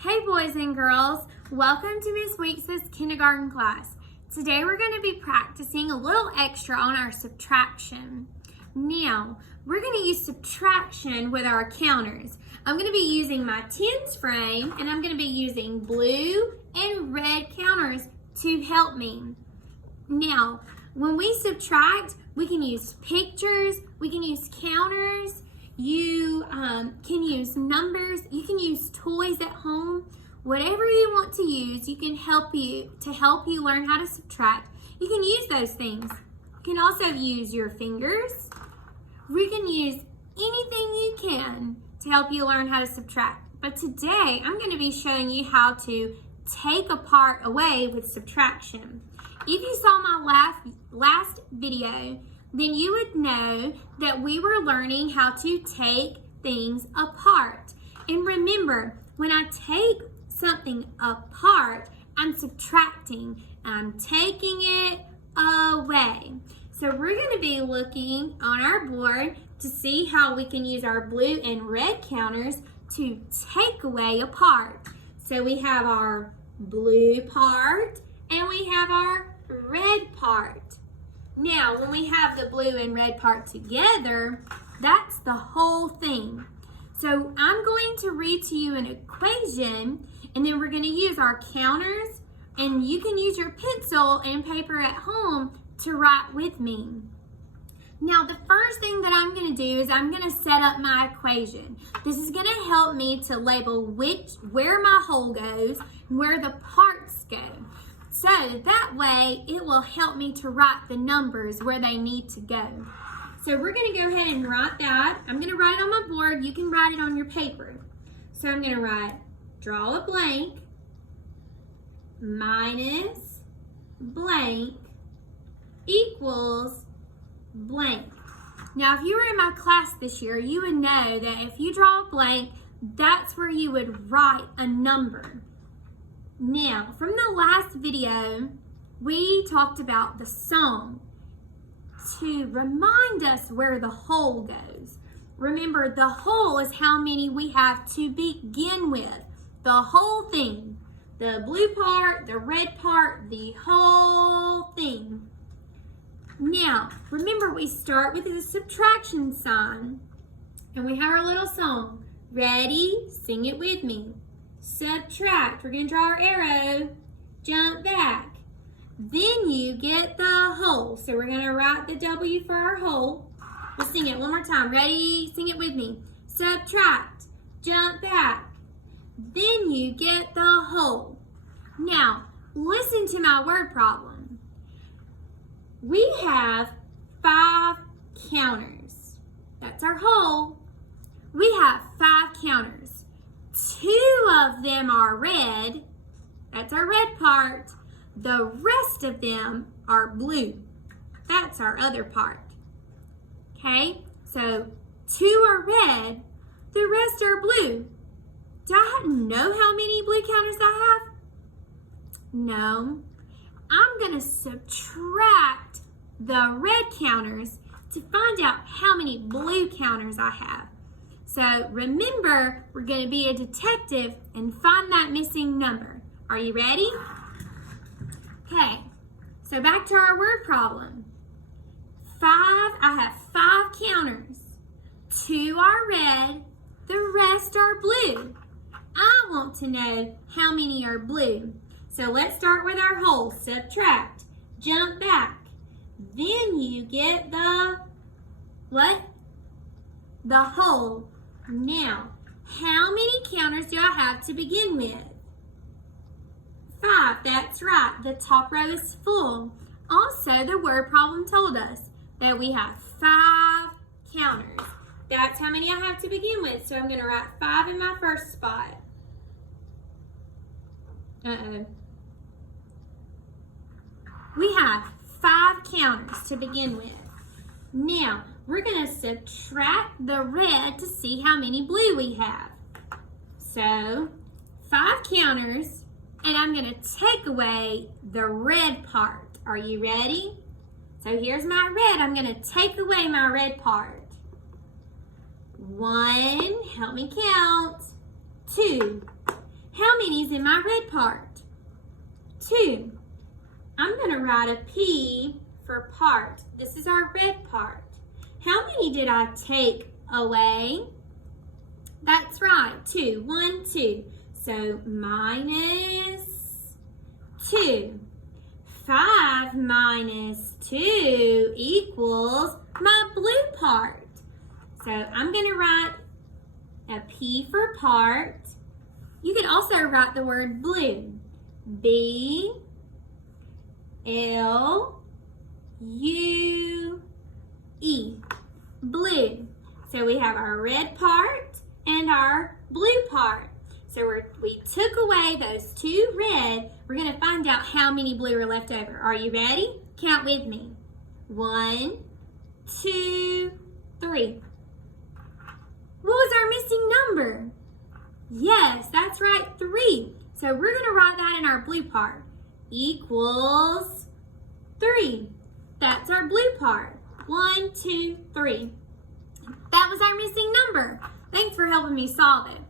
Hey boys and girls, welcome to Miss Weeks' kindergarten class. Today we're going to be practicing a little extra on our subtraction. Now, we're going to use subtraction with our counters. I'm going to be using my tens frame and I'm going to be using blue and red counters to help me. Now, when we subtract, we can use pictures, we can use counters, you can use numbers, you can use toys at home. Whatever you want to use, you can help you learn how to subtract. You can use those things. You can also use your fingers. We can use anything you can to help you learn how to subtract. But today, I'm going to be showing you how to take a part away with subtraction. If you saw my last video, then you would know that we were learning how to take things apart. And remember, when I take something apart, I'm subtracting. I'm taking it away. So we're going to be looking on our board to see how we can use our blue and red counters to take away a part. So we have our blue part and we have our red part. Now, when we have the blue and red part together, that's the whole thing. So I'm going to read to you an equation, and then we're going to use our counters, and you can use your pencil and paper at home to write with me. Now, the first thing that I'm going to do is I'm going to set up my equation. This is going to help me to label where my whole goes and where the parts go. So that way, it will help me to write the numbers where they need to go. So we're going to go ahead and write that. I'm going to write it on my board. You can write it on your paper. So I'm going to write, draw a blank, minus blank equals blank. Now, if you were in my class this year, you would know that if you draw a blank, that's where you would write a number. Now, from the last video, we talked about the song to remind us where the whole goes. Remember, the whole is how many we have to begin with. The whole thing. The blue part, the red part, the whole thing. Now, remember we start with the subtraction sign and we have our little song. Ready? Sing it with me. Subtract. We're going to draw our arrow. Jump back. Then you get the whole. So we're going to write the W for our whole. We'll sing it one more time. Ready? Sing it with me. Subtract. Jump back. Then you get the whole. Now, listen to my word problem. We have 5 counters. That's our whole. We have 5 counters. 2 of them are red. That's our red part. The rest of them are blue. That's our other part. Okay, so 2 are red. The rest are blue. Do I know how many blue counters I have? No. I'm going to subtract the red counters to find out how many blue counters I have. So remember, we're going to be a detective and find that missing number. Are you ready? Okay, so back to our word problem. I have 5 counters. 2 are red, the rest are blue. I want to know how many are blue. So let's start with our whole. Subtract, jump back. Then you get the what? The whole. Now, how many counters do I have to begin with? 5, that's right. The top row is full. Also, the word problem told us that we have 5 counters. That's how many I have to begin with. So I'm going to write 5 in my first spot. We have 5 counters to begin with. Now, we're going to subtract the red to see how many blue we have. So, 5 counters, and I'm going to take away the red part. Are you ready? So here's my red. I'm going to take away my red part. 1, help me count. 2. How many is in my red part? 2. I'm going to write a P for part. This is our red part. How many did I take away? That's right, 2. 1, 2. So minus 2. 5 minus 2 equals my blue part. So I'm going to write a P for part. You can also write the word blue. B L U E. Blue. So we have our red part and our blue part. So we took away those 2 red. We're going to find out how many blue are left over. Are you ready? Count with me. 1, 2, 3. What was our missing number? Yes, that's right, 3. So we're going to write that in our blue part. Equals 3. That's our blue part. 1, 2, 3. That was our missing number. Thanks for helping me solve it.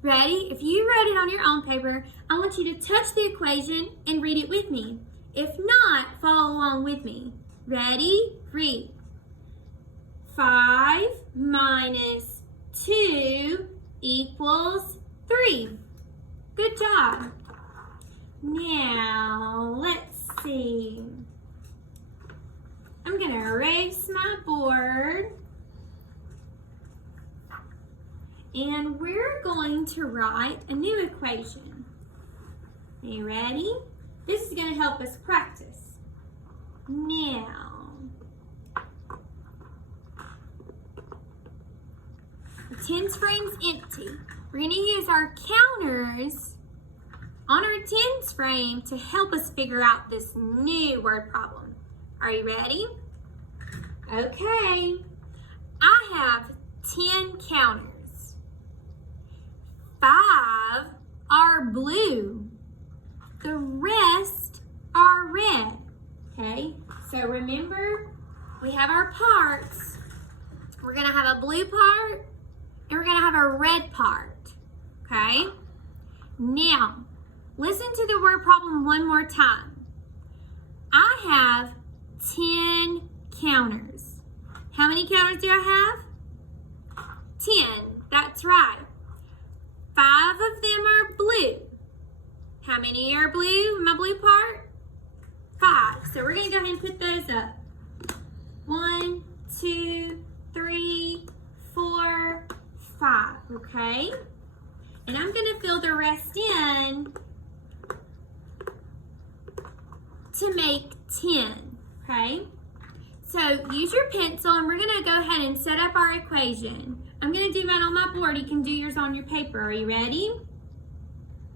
Ready? If you wrote it on your own paper, I want you to touch the equation and read it with me. If not, follow along with me. Ready? Read. 5 minus 2 equals 3. Good job. Now, let's see. I'm going to erase my board. And we're going to write a new equation. Are you ready? This is going to help us practice. Now, the tens frame's empty. We're going to use our counters on our tens frame to help us figure out this new word problem. Are you ready? Okay. I have 10 counters. 5 are blue. The rest are red. Okay, so remember, we have our parts. We're going to have a blue part and we're going to have a red part. Okay, now listen to the word problem one more time. I have 10 counters. How many counters do I have? 10. That's right. 5 of them are blue. How many are blue in my blue part? 5. So we're going to go ahead and put those up. 1, 2, 3, 4, 5. Okay? And I'm going to fill the rest in to make 10. Okay? So use your pencil and we're going to go ahead and set up our equation. I'm going to do mine on my board. You can do yours on your paper. Are you ready?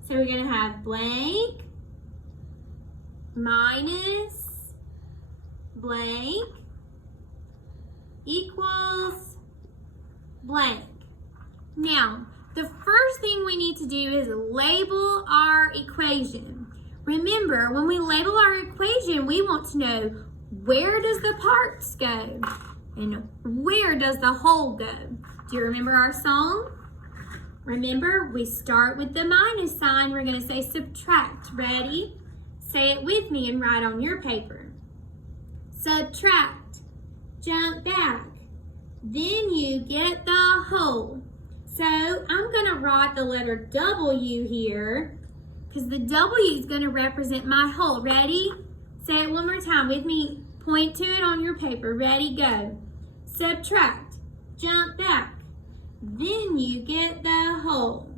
So we're going to have blank minus blank equals blank. Now, the first thing we need to do is label our equation. Remember, when we label our equation, we want to know where does the parts go and where does the whole go. Do you remember our song? Remember, we start with the minus sign. We're going to say subtract. Ready? Say it with me and write on your paper. Subtract. Jump back. Then you get the whole. So I'm going to write the letter W here because the W is going to represent my whole. Ready? Say it one more time with me. Point to it on your paper. Ready? Go. Subtract. Jump back. Then you get the whole.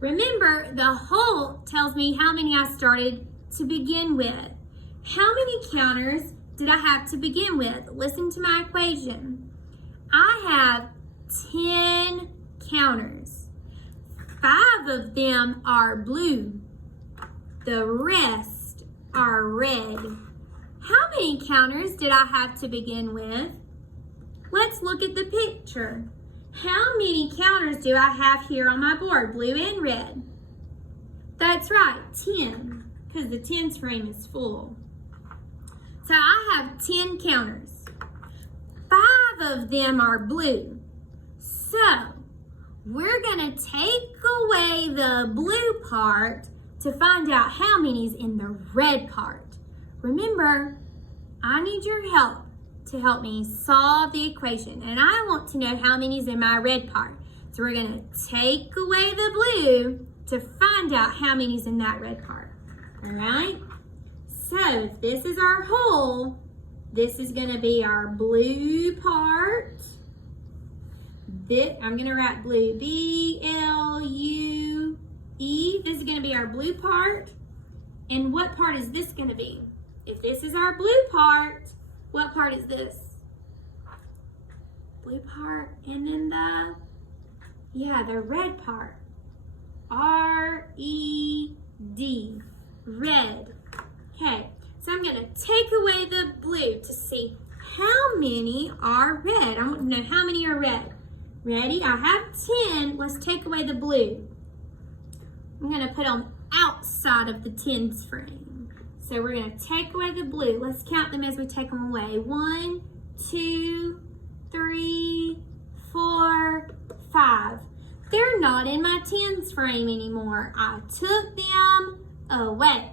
Remember, the whole tells me how many I started to begin with. How many counters did I have to begin with? Listen to my equation. I have 10 counters. 5 of them are blue. The rest are red. How many counters did I have to begin with? Let's look at the picture. How many counters do I have here on my board, blue and red? That's right, 10, because the tens frame is full. So I have 10 counters. 5 of them are blue. So we're gonna take away the blue part to find out how many's in the red part. Remember, I need your help to help me solve the equation, and I want to know how many's in my red part. So we're gonna take away the blue to find out how many's in that red part, all right? So if this is our whole, this is gonna be our blue part. I'm gonna write blue, B-L-U-E. This is gonna be our blue part. And what part is this gonna be? If this is our blue part, what part is this? Blue part, and then the red part. R-E-D, red. Okay, so I'm gonna take away the blue to see how many are red. I want to know how many are red. Ready? I have 10. Let's take away the blue. I'm gonna put them outside of the tens frame. So we're gonna take away the blue. Let's count them as we take them away. 1, 2, 3, 4, 5. They're not in my tens frame anymore. I took them away.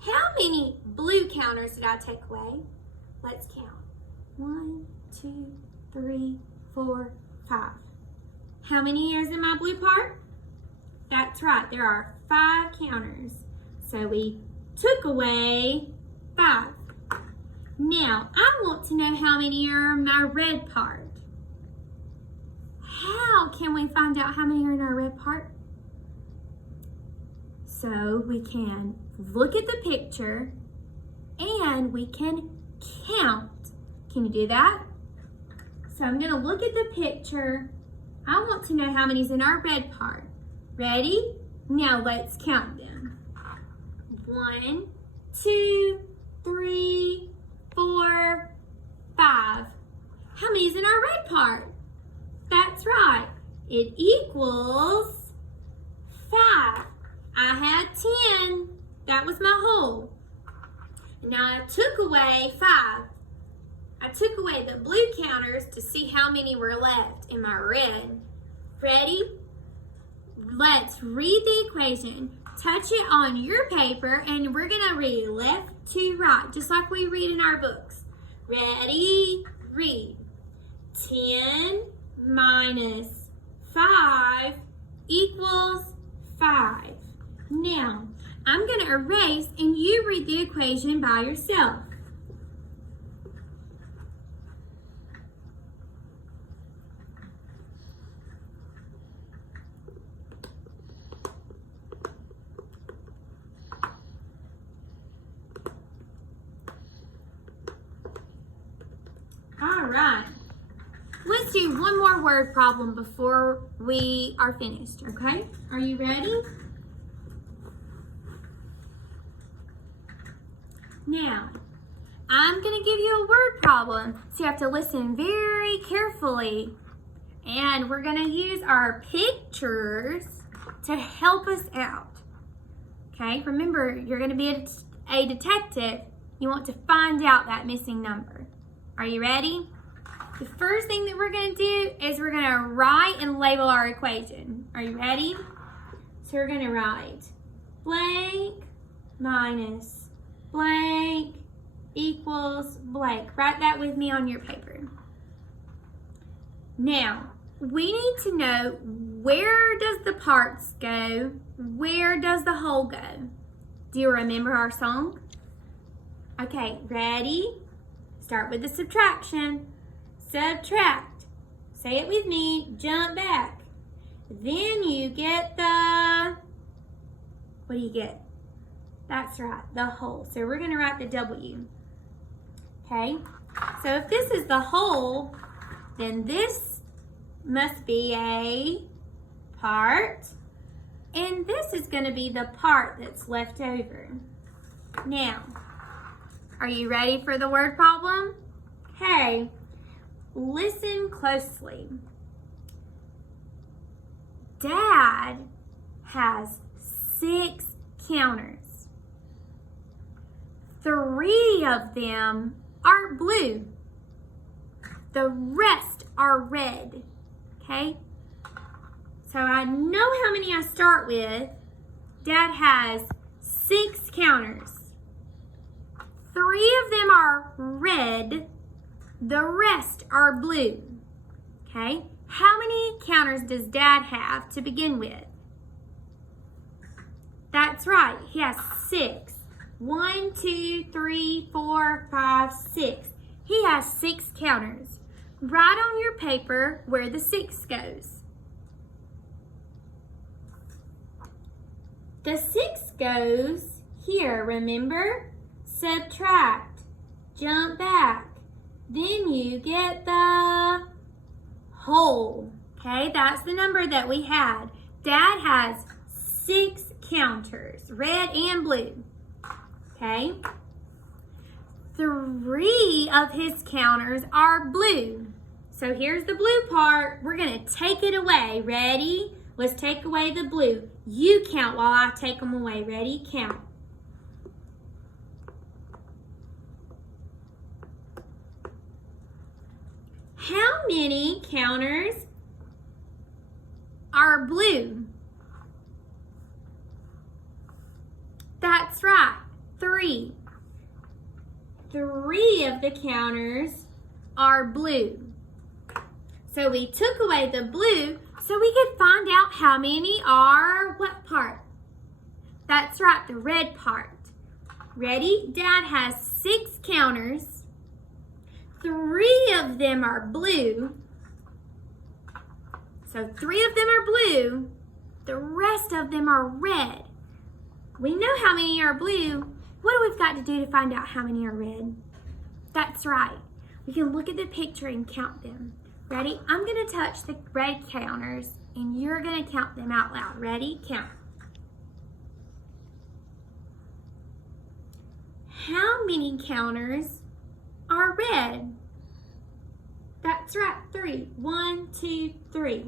How many blue counters did I take away? Let's count. 1, 2, 3, 4, 5. How many is in my blue part? That's right, there are 5 counters. So we took away 5. Now, I want to know how many are in my red part. How can we find out how many are in our red part? So we can look at the picture and we can count. Can you do that? So I'm gonna look at the picture. I want to know how many's in our red part. Ready? Now let's count them. 1, 2, 3, 4, 5. How many's in our red part? That's right. It equals 5. I had 10. That was my whole. Now I took away 5. I took away the blue counters to see how many were left in my red. Ready? Let's read the equation. Touch it on your paper and we're gonna read left to right, just like we read in our books. Ready? Read. 10 minus 5 equals 5. Now, I'm gonna erase and you read the equation by yourself. All right, let's do one more word problem before we are finished, okay? Are you ready? Now, I'm gonna give you a word problem, so you have to listen very carefully. And we're gonna use our pictures to help us out, okay? Remember, you're gonna be a detective. You want to find out that missing number. Are you ready? The first thing that we're gonna do is we're gonna write and label our equation. Are you ready? So we're gonna write blank minus blank equals blank. Write that with me on your paper. Now, we need to know, where does the parts go? Where does the whole go? Do you remember our song? Okay, ready? Start with the subtraction. Subtract. Say it with me. Jump back. Then you get the, what do you get? That's right, the whole. So we're gonna write the W. Okay, so if this is the whole, then this must be a part, and this is gonna be the part that's left over. Now, are you ready for the word problem? Okay, listen closely. Dad has 6 counters. 3 of them are blue. The rest are red, okay? So I know how many I start with. Dad has 6 counters. 3 of them are red. The rest are blue. Okay? How many counters does Dad have to begin with? That's right. He has 6. 1, 2, 3, 4, 5, 6. He has 6 counters. Write on your paper where the 6 goes. The 6 goes here, remember? Subtract. Jump back. Then you get the whole. Okay, that's the number that we had. Dad has 6 counters, red and blue. Okay? 3 of his counters are blue. So here's the blue part. We're going to take it away. Ready? Let's take away the blue. You count while I take them away. Ready? Count. How many counters are blue? That's right, 3. 3 of the counters are blue. So we took away the blue so we could find out how many are what part? That's right, the red part. Ready? Dad has 6 counters. 3 of them are blue. So 3 of them are blue. The rest of them are red. We know how many are blue. What do we've got to do to find out how many are red? That's right. We can look at the picture and count them. Ready? I'm going to touch the red counters and you're going to count them out loud. Ready? Count. How many counters are red? That's right, 3. 1, 2, 3.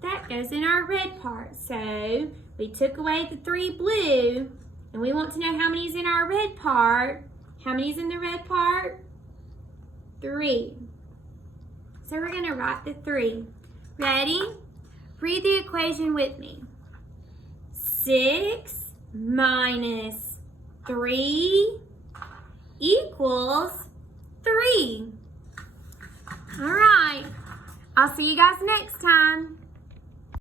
That goes in our red part. So we took away the 3 blue, and we want to know how many's in our red part. How many's in the red part? 3. So we're going to write the 3. Ready? Read the equation with me. 6 minus 3 equals 3. All right. I'll see you guys next time.